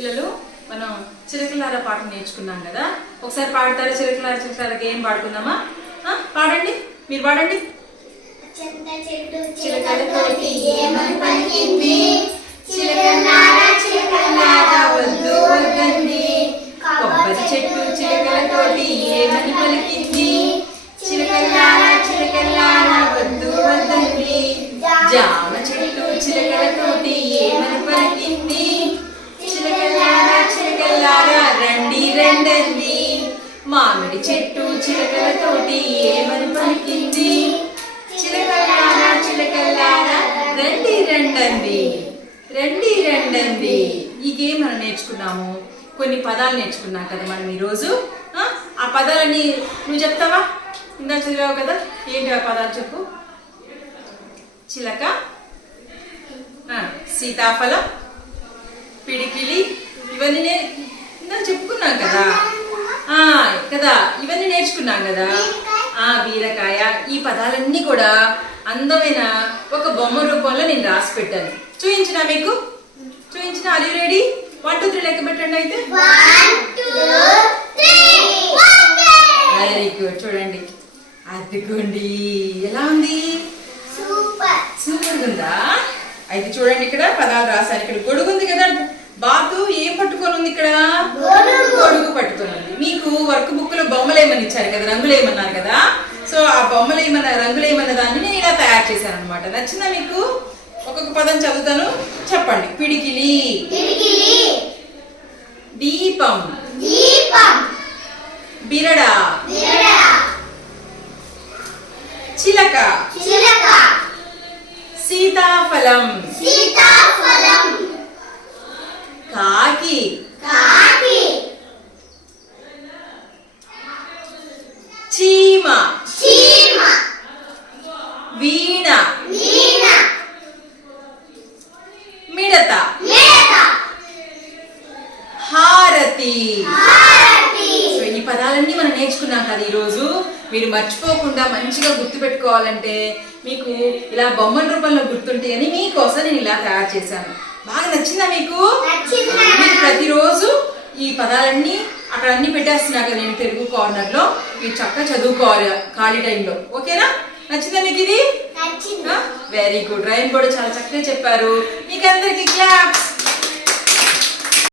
పిల్లలు మనం చిలకలార పాట నేర్చుకున్నాం కదా? ఒకసారి పాడతారా చిలకలార చిలకలారకి ఏం పాడుకుందామా? పాడండి. మీరు పాడండి. చింత చెట్టు చిలకలతోటి ఏమని పలికింది? చిలకలారా చిలకలారా వద్దు వద్దండి. కొబ్బరి చెట్టు చిలకలతోటి ఏమని పలికింది? చిలకలారా చిలకలారా వద్దు వద్దండి. జా రండండి మామిడి చెట్టు చిలకలతోటి ఏమని పలికింది? చిలకల్లారా చిలకల్లారా రండి రండండి. రండి రండండి. ఈ గేమ్ మనం నేర్చుకున్నాము? కొన్ని పదాలు నేర్చుకున్నాం కదా మనం ఈరోజు. ఆ? ఆ పదాలని నువ్వు చెప్తావా? ఇందా చదివావు కదా. ఏంటి ఆ పదాలు చెప్పు? చిలక సీతాఫలం పిడికిలి ఇవన్నీ నే ఇందా చెప్పుకున్నాం కదా. ఆ కదా. ఇవన్నీ నేర్చుకున్నాం కదా. ఆ బీరకాయ ఈ పదాలన్నీ కూడా అందమైన ఒక బొమ్మ రూపంలో నేను రాసి పెట్టాను. చూపించిన మీకు? చూపించిన? అది రెడీ వన్ టూ త్రీ లెక్క పెట్టండి అయితే. వెరీ గుడ్ చూడండి. అదిగోండి. ఎలా ఉంది? సూపర్. సూపర్ ఉందా అయితే చూడండి ఇక్కడ పదాలు రాశాను. ఇక్కడ గొడుగు ఉంది కదా. బాతు ఏం పట్టుకొని ఉంది ఇక్కడ? గొడుగు. పట్టుకొని ఉంది మీకు వర్క్ బుక్లో బొమ్మలు ఏమని ఇచ్చారు కదా రంగులు ఏమన్నారు కదా? సో ఆ బొమ్మలు ఏమన్న రంగులు ఏమన్న దాన్ని నేను ఇలా తయారు చేశాను అనమాట నచ్చిందా మీకు? ఒక్కొక్క పదం చదువుతాను. చెప్పండి. పిడికిలి. దీపం. బిరడ. బిరడ. చిలక. చిలక. సీతాఫలం. సీతాఫలం. కాకి. కాకి చీమ. చీమ. వీణ. వీణ. మిడత. మేక హారతి. హారతి. సో ఈ పదాలన్నీ మనం నేర్చుకున్నాం కదా ఈరోజు. మీరు మర్చిపోకుండా మంచిగా గుర్తు పెట్టుకోవాలంటే మీకు ఇలా బొమ్మల రూపంలో గుర్తుంటాయి అని మీకోసం నేను ఇలా తయారు చేశాను. బాగా నచ్చిందా మీకు నచ్చింది. మీరు ప్రతిరోజు ఈ పదాలన్నీ అక్కడ అన్ని పెట్టేస్తున్నా కదా నేను తెలుగు కార్నర్లో. మీరు చక్కగా చదువుకోవాలి ఖాళీ టైంలో ఓకేనా? నచ్చిందా మీకు ఇది వెరీ గుడ్ రైన్ కూడా చాలా చక్కగా చెప్పారు. మీకు అందరికి క్లాప్స్